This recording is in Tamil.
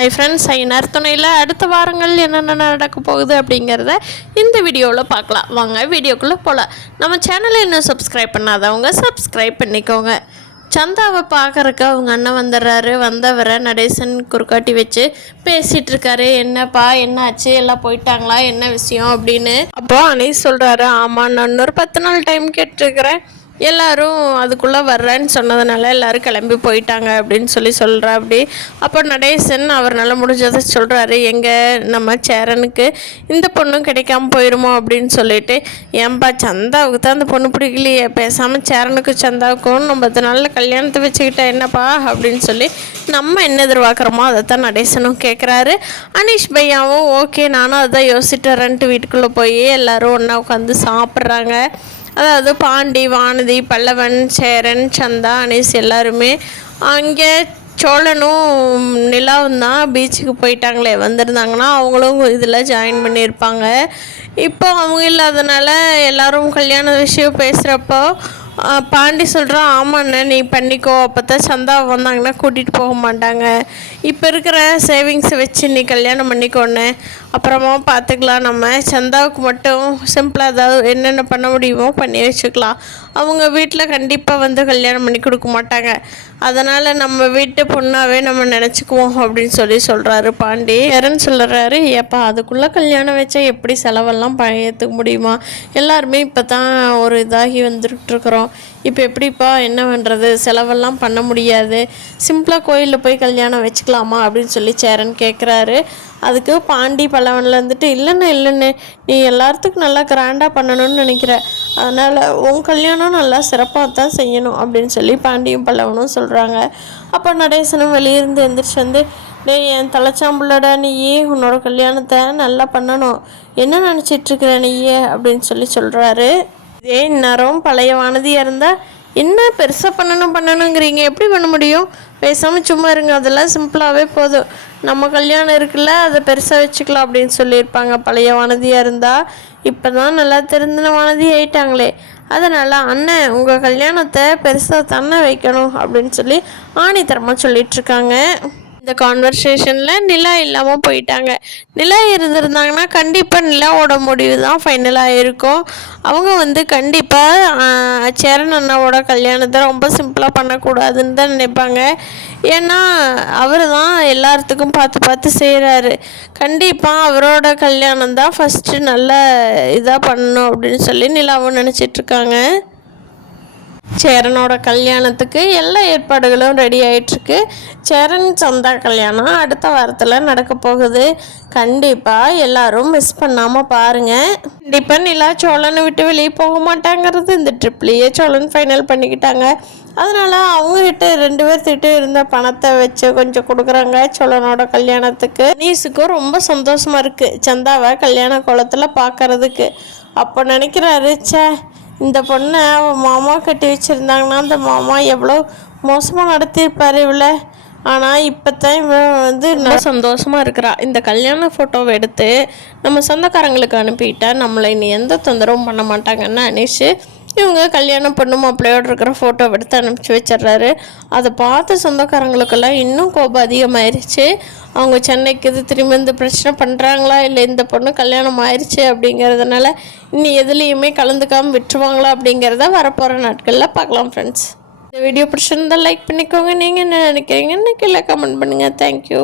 ஹாய் ஃப்ரெண்ட்ஸ், ஐயனார் துணையில் அடுத்த வாரங்கள் என்னென்ன நடக்க போகுது அப்படிங்கிறத இந்த வீடியோவில் பார்க்கலாம். வாங்க வீடியோக்குள்ளே போகலாம். நம்ம சேனலை இன்னும் சப்ஸ்கிரைப் பண்ணாதவங்க சப்ஸ்கிரைப் பண்ணிக்கோங்க. சந்தாவை பார்க்குறக்கு அவங்க அண்ணன் வந்துடுறாரு. வந்தவரை நடேசன் குறுக்காட்டி வச்சு பேசிகிட்டு இருக்காரு. என்னப்பா என்னாச்சு, எல்லாம் போயிட்டாங்களா, என்ன விஷயம் அப்படின்னு. அப்போது அனீஸ் சொல்கிறாரு, ஆமாம் நான் இன்னொரு 10 நாள் டைம் கேட்டிருக்கிறேன், எல்லோரும் அதுக்குள்ளே வர்றேன்னு சொன்னதுனால எல்லோரும் கிளம்பி போயிட்டாங்க அப்படின்னு சொல்கிறா. அப்படி அப்போ நடேசன் அவர்னால முடிஞ்சதை சொல்கிறாரு. எங்கள் நம்ம சேரனுக்கு இந்த பொண்ணும் கிடைக்காம போயிடுமோ அப்படின்னு சொல்லிட்டு, ஏன்பா சந்தாவுக்கு தான் அந்த பொண்ணு பிடிக்கலையே, பேசாமல் சேரனுக்கும் சந்தாவுக்கும் நம்ம 10 நாளில் கல்யாணத்தை வச்சுக்கிட்டா என்னப்பா அப்படின்னு சொல்லி நம்ம என்ன எதிர்பார்க்குறோமோ அதை தான் நடேசனும் கேட்குறாரு. அனீஷ் பையாவும் ஓகே நானும் அதான் யோசிச்சுட்டு வரேன்ட்டு வீட்டுக்குள்ளே போய் எல்லோரும் ஒன்றா உட்காந்து சாப்பிட்றாங்க. அதாவது பாண்டி, வானதி, பல்லவன், சேரன், சந்தா, அனீஸ் எல்லாருமே அங்கே சோழனும் நிலாவும் தான் பீச்சுக்கு போயிட்டாங்களே. வந்திருந்தாங்கன்னா அவங்களும் இதில் ஜாயின் பண்ணியிருப்பாங்க. இப்போ அவங்க இல்லாதனால எல்லோரும் கல்யாண விஷயம் பேசுகிறப்போ பாண்டி சொல்கிறான், ஆமாண்ணே நீ பண்ணிக்கோ, அப்போ தான் சந்தா வந்தாங்கன்னா கூட்டிகிட்டு போக மாட்டாங்க, இப்போ இருக்கிற சேவிங்ஸை வச்சு நீ கல்யாணம் பண்ணிக்கோன்னு, அப்புறமா பார்த்துக்கலாம், நம்ம சந்தாவுக்கு மட்டும் சிம்பிளாக ஏதாவது என்னென்ன பண்ண முடியுமோ பண்ணி வச்சுக்கலாம், அவங்க வீட்டில் கண்டிப்பாக வந்து கல்யாணம் பண்ணி கொடுக்க மாட்டாங்க, அதனால் நம்ம வீட்டு பொண்ணாகவே நம்ம நினச்சிக்குவோம் அப்படின்னு சொல்கிறாரு பாண்டி. யாருன்னு சொல்கிறாரு, ஏப்பா அதுக்குள்ளே கல்யாணம் வச்சா எப்படி செலவெல்லாம் ஏற்றுக்க முடியுமா, எல்லாருமே இப்போ தான் ஒரு இதாகி வந்துட்டுருக்குறோம், இப்போ எப்படிப்பா என்ன பண்ணுறது, செலவெல்லாம் பண்ண முடியாது, சிம்பிளாக கோயிலில் போய் கல்யாணம் வச்சுக்கலாமா அப்படின்னு சொல்லி சேரன் கேட்குறாரு. அதுக்கு பாண்டி பல்லவனில் இருந்துட்டு, இல்லைண்ணே நீ எல்லாத்துக்கும் நல்லா கிராண்டாக பண்ணணும்னு நினைக்கிற, அதனால் உன் கல்யாணம் நல்லா சிறப்பாக தான் செய்யணும் அப்படின்னு சொல்லி பாண்டியும் பல்லவனும் சொல்கிறாங்க. அப்போ நடேசனும் வெளியிருந்து எந்திரிச்சு வந்து, என் தலைச்சாம்புள்ளடா நீயே உன்னோட கல்யாணத்தை நல்லா பண்ணணும், என்ன நினச்சிட்ருக்கிற நீயே அப்படின்னு சொல்கிறாரு. இதே இந்நேரம் பழைய வானதியாக இருந்தால் என்ன பெருசாக பண்ணணுங்கிறீங்க, எப்படி பண்ண முடியும், பேசாமல் சும்மா இருங்க, அதெல்லாம் சிம்பிளாகவே போதும், நம்ம கல்யாணம் இருக்குல்ல அதை பெருசாக வச்சுக்கலாம் அப்படின்னு சொல்லியிருப்பாங்க பழைய வானதியாக இருந்தால். இப்போ தான் நல்லா தெரிந்தின வானதி ஆயிட்டாங்களே, அதனால் அண்ணன் உங்கள் கல்யாணத்தை பெருசாக தானே வைக்கணும் அப்படின்னு சொல்லி ஆணித்தரமாக சொல்லிகிட்ருக்காங்க. இந்த கான்வர்சேஷனில் நிலா இல்லாமல் போயிட்டாங்க. நிலா இருந்திருந்தாங்கன்னா கண்டிப்பாக நிலாவோட முடிவு தான் ஃபைனலாக இருக்கும். அவங்க வந்து கண்டிப்பாக சேரன் அண்ணாவோட கல்யாணத்தை ரொம்ப சிம்பிளாக பண்ணக்கூடாதுன்னு தான் நினைப்பாங்க. ஏன்னா அவர் தான் எல்லாத்துக்கும் பார்த்து செய்கிறாரு. கண்டிப்பாக அவரோட கல்யாணம் தான் ஃபஸ்ட்டு நல்ல இதாக பண்ணணும் அப்படின்னு சொல்லி நிலாவும் நினச்சிட்ருக்காங்க. சேரனோட கல்யாணத்துக்கு எல்லா ஏற்பாடுகளும் ரெடி ஆகிட்டுருக்கு. சேரன் சந்தா கல்யாணம் அடுத்த வாரத்தில் நடக்க போகுது. கண்டிப்பாக எல்லாரும் மிஸ் பண்ணாமல் பாருங்கள். கண்டிப்பாக நிலா சோழனை விட்டு வெளியே போக மாட்டாங்கிறது இந்த ட்ரிப்லேயே சோழன் ஃபைனல் பண்ணிக்கிட்டாங்க. அதனால் அவங்ககிட்ட 2 பேர்த்திட்ட இருந்த பணத்தை வச்சு கொஞ்சம் கொடுக்குறாங்க சோழனோட கல்யாணத்துக்கு. நீஸுக்கும் ரொம்ப சந்தோஷமாக இருக்குது சந்தாவை கல்யாண கோலத்தில் பார்க்குறதுக்கு. அப்போ நினைக்கிறாரு, இந்த பொண்ணை அவன் மாமா கட்டி வச்சுருந்தாங்கன்னா அந்த மாமா எவ்வளோ மோசமாக நடத்தியிருப்பார் இவளை, ஆனால் இப்போ தான் இவன் வந்து ரொம்ப சந்தோஷமாக இருக்கிறா. இந்த கல்யாண ஃபோட்டோவை எடுத்து நம்ம சொந்தக்காரங்களுக்கு அனுப்பிட்டா நம்மளை இனி எந்த தொந்தரவும் பண்ண மாட்டாங்கன்னு அனீஷ் இவங்க கல்யாணம் பொண்ணு மாப்பிள்ளையோடு இருக்கிற ஃபோட்டோ எடுத்து அனுப்பிச்சி வச்சிட்றாரு. அதை பார்த்து சொந்தக்காரங்களுக்கெல்லாம் இன்னும் கோபம் அதிகமாயிருச்சு. அவங்க சென்னைக்கு இது திரும்பி இந்த பிரச்சனை பண்ணுறாங்களா இல்லை இந்த பொண்ணு கல்யாணம் ஆயிடுச்சு அப்படிங்கிறதுனால இன்னும் எதுலேயுமே கலந்துக்காமல் விட்டுருவாங்களா அப்படிங்கிறத வரப்போகிற நாட்களில் பார்க்கலாம் ஃப்ரெண்ட்ஸ். இந்த வீடியோ பிடிச்சிருந்தால் லைக் பண்ணிக்கோங்க. நீங்கள் என்ன நினைக்கிறீங்கன்னு கீழே கமெண்ட் பண்ணுங்கள். தேங்க்யூ.